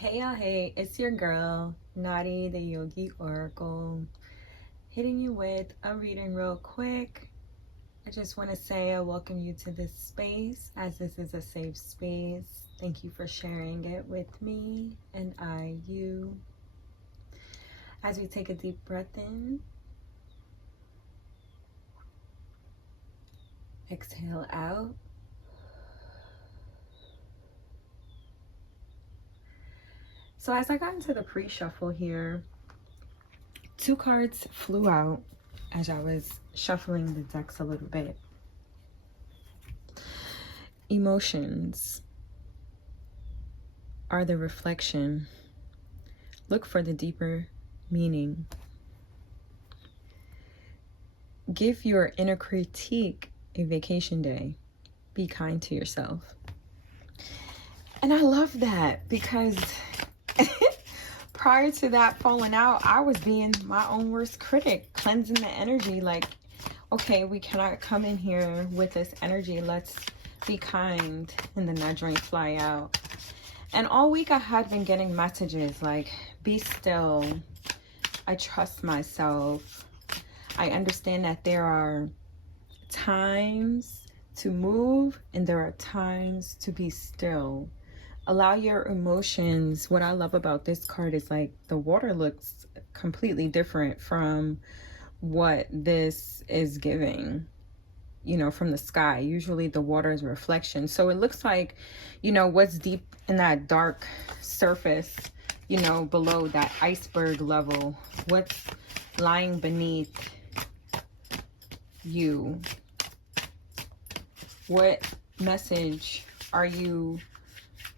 Hey y'all, hey, it's your girl, Nadi the Yogi Oracle, hitting you with a reading real quick. I just want to say I welcome you to this space as this is a safe space. Thank you for sharing it with me and you. As we take a deep breath in, exhale out. So as I got into the pre-shuffle here, two cards flew out as I was shuffling the decks a little bit. Emotions are the reflection. Look for the deeper meaning. Give your inner critique a vacation day. Be kind to yourself. And I love that because prior to that falling out, I was being my own worst critic, cleansing the energy. Like, okay, we cannot come in here with this energy. Let's be kind. And then that joint fly out. And all week I had been getting messages like, be still. I trust myself. I understand that there are times to move and there are times to be still. Allow your emotions. What I love about this card is like the water looks completely different from what this is giving, you know, from the sky. Usually the water is reflection. So it looks like, you know, what's deep in that dark surface, you know, below that iceberg level, what's lying beneath you. What message are you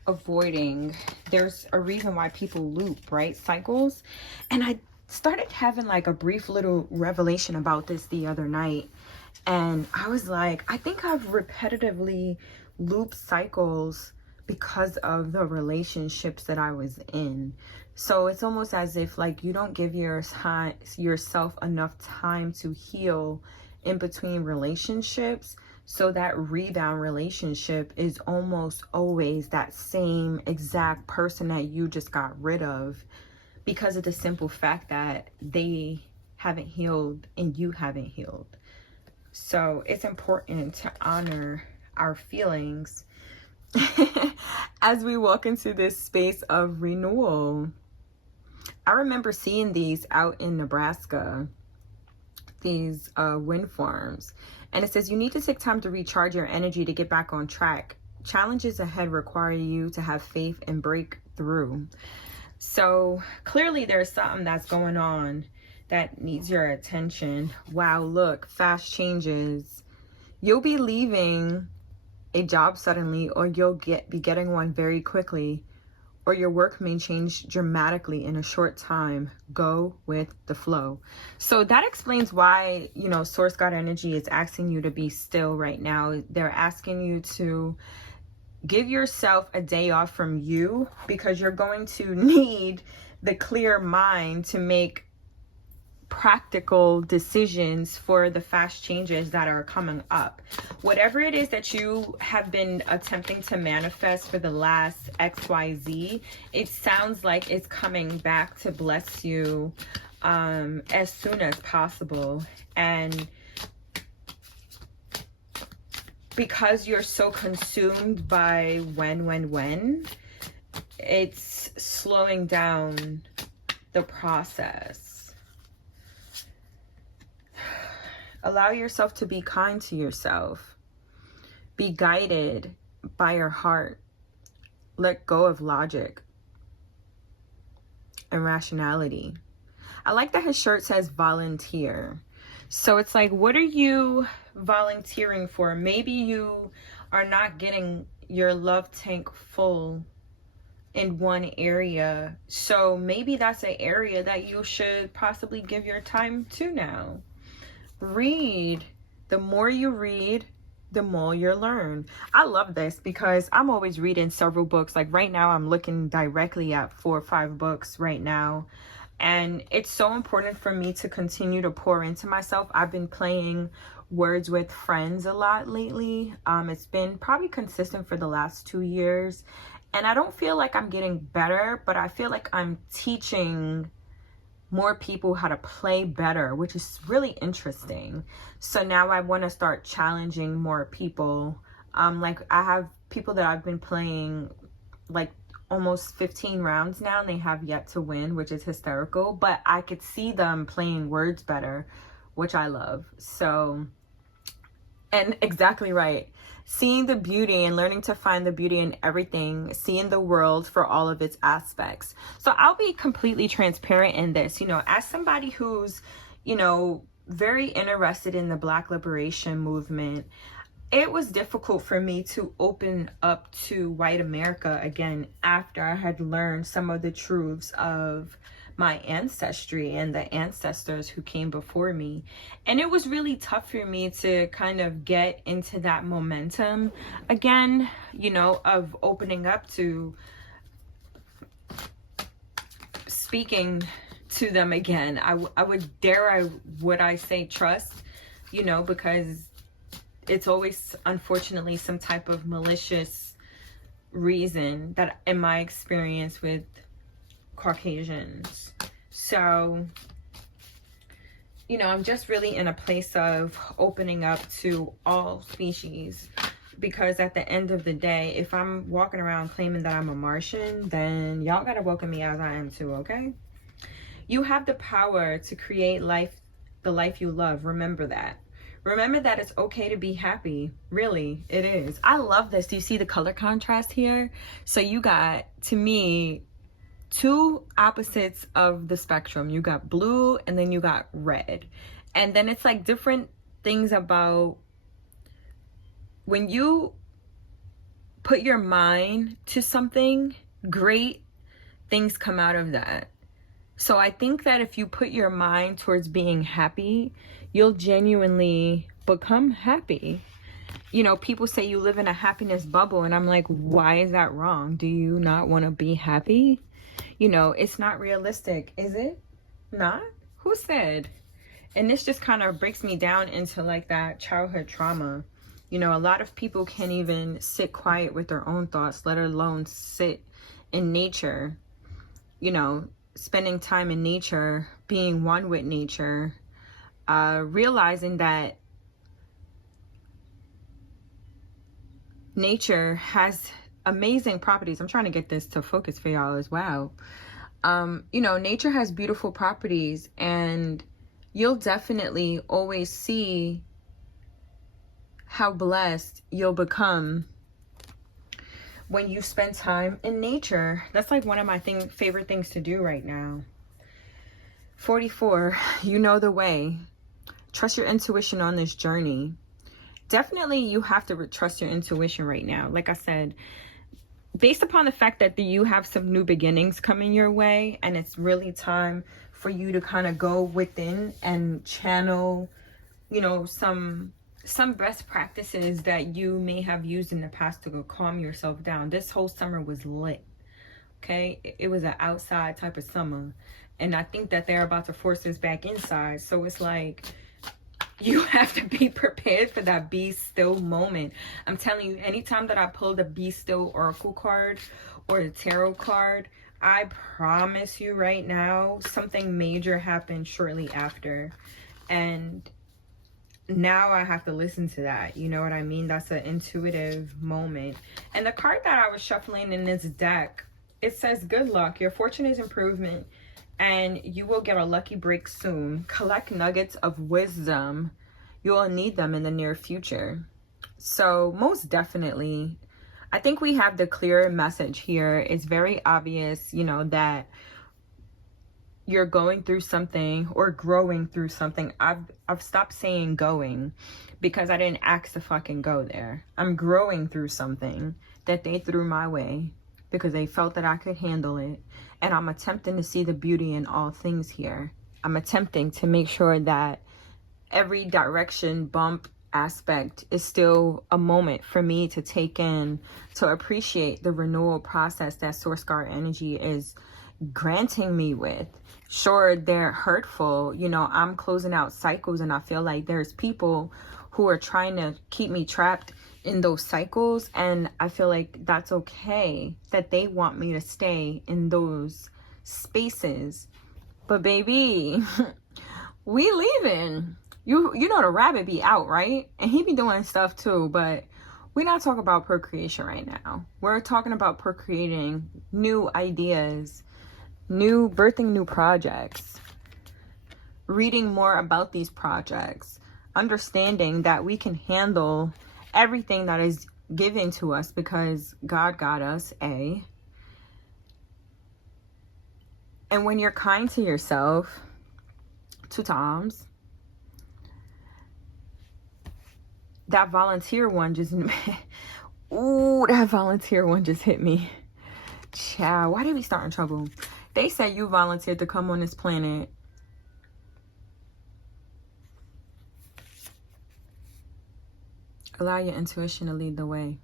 avoiding? There's a reason why people loop, right? Cycles. And I started having like a brief little revelation about this the other night. And I was like, I think I've repetitively looped cycles because of the relationships that I was in. So it's almost as if like you don't give yourself enough time to heal in between relationships. So that rebound relationship is almost always that same exact person that you just got rid of because of the simple fact that they haven't healed and you haven't healed. So it's important to honor our feelings as we walk into this space of renewal. I remember seeing these out in Nebraska, these wind farms. And it says you need to take time to recharge your energy to get back on track. Challenges ahead require you to have faith and break through. So clearly there's something that's going on that needs your attention. Wow, look, fast changes. You'll be leaving a job suddenly, or you'll be getting one very quickly, or your work may change dramatically in a short time. Go with the flow. So that explains why, you know, Source God Energy is asking you to be still right now. They're asking you to give yourself a day off from you because you're going to need the clear mind to make practical decisions for the fast changes that are coming up. Whatever it is that you have been attempting to manifest for the last XYZ, it sounds like it's coming back to bless you as soon as possible. And because you're so consumed by when, it's slowing down the process. Allow yourself to be kind to yourself. Be guided by your heart. Let go of logic and rationality. I like that his shirt says volunteer. So it's like, what are you volunteering for? Maybe you are not getting your love tank full in one area. So maybe that's an area that you should possibly give your time to now. Read. The more you read, the more you learn. I love this because I'm always reading several books. Like right now, I'm looking directly at 4 or 5 books right now. And it's so important for me to continue to pour into myself. I've been playing Words with Friends a lot lately. It's been probably consistent for the last 2 years. And I don't feel like I'm getting better, but I feel like I'm teaching more people how to play better, which is really interesting. So now I want to start challenging more people. Like I have people that I've been playing like almost 15 rounds now, and they have yet to win, which is hysterical, but I could see them playing words better, which I love. So, and exactly right. Seeing the beauty and learning to find the beauty in everything, seeing the world for all of its aspects. So I'll be completely transparent in this, as somebody who's, very interested in the Black liberation movement. It was difficult for me to open up to white America again after I had learned some of the truths of my ancestry and the ancestors who came before me. And it was really tough for me to kind of get into that momentum again, of opening up to speaking to them again. I would I say trust, because it's always, unfortunately, some type of malicious reason that in my experience with Caucasians. So, I'm just really in a place of opening up to all species, because at the end of the day, if I'm walking around claiming that I'm a Martian, then y'all gotta welcome me as I am too, okay? You have the power to create the life you love. Remember that. Remember that it's okay to be happy. Really, it is. I love this. Do you see the color contrast here? So you got, to me, two opposites of the spectrum. You got blue and then you got red. And then it's like different things about when you put your mind to something, great things come out of that. So I think that if you put your mind towards being happy, you'll genuinely become happy. People say you live in a happiness bubble, and I'm like, why is that wrong? Do you not want to be happy? It's not realistic, is it? Not? Who said? And this just kind of breaks me down into like that childhood trauma. A lot of people can't even sit quiet with their own thoughts, let alone sit in nature, spending time in nature, being one with nature, realizing that nature has amazing properties. I'm trying to get this to focus for y'all as well. Nature has beautiful properties, and you'll definitely always see how blessed you'll become when you spend time in nature. That's like one of my favorite things to do right now. 44, you know the way. Trust your intuition on this journey. Definitely you have to trust your intuition right now. Like I said, based upon the fact that you have some new beginnings coming your way, and it's really time for you to kind of go within and channel, some best practices that you may have used in the past to go calm yourself down. This whole summer was lit. Okay, it was an outside type of summer, and I think that they're about to force us back inside. So it's like, you have to be prepared for that be still moment. I'm telling you, anytime that I pull the be still oracle card or the tarot card, I promise you right now, something major happened shortly after. And now I have to listen to that. You know what I mean? That's an intuitive moment. And the card that I was shuffling in this deck, it says, good luck. Your fortune is improvement, and you will get a lucky break soon. Collect nuggets of wisdom. You will need them in the near future. So most definitely, I think we have the clear message here. It's very obvious, that you're going through something or growing through something. I've stopped saying going, because I didn't ask to fucking go there. I'm growing through something that they threw my way because they felt that I could handle it. And I'm attempting to see the beauty in all things here. I'm attempting to make sure that every direction, bump, aspect is still a moment for me to take in, to appreciate the renewal process that Source Guard energy is granting me with. Sure, they're hurtful. I'm closing out cycles, and I feel like there's people who are trying to keep me trapped in those cycles. And I feel like that's okay that they want me to stay in those spaces. But baby, we leaving. You know the rabbit be out, right? And he be doing stuff too, but we're not talking about procreation right now. We're talking about procreating new ideas, birthing new projects, reading more about these projects, understanding that we can handle everything that is given to us because God got us, and when you're kind to yourself, 2 times, that volunteer one just, ooh, that volunteer one just hit me. Child, why did we start in trouble? They said you volunteered to come on this planet. Allow your intuition to lead the way.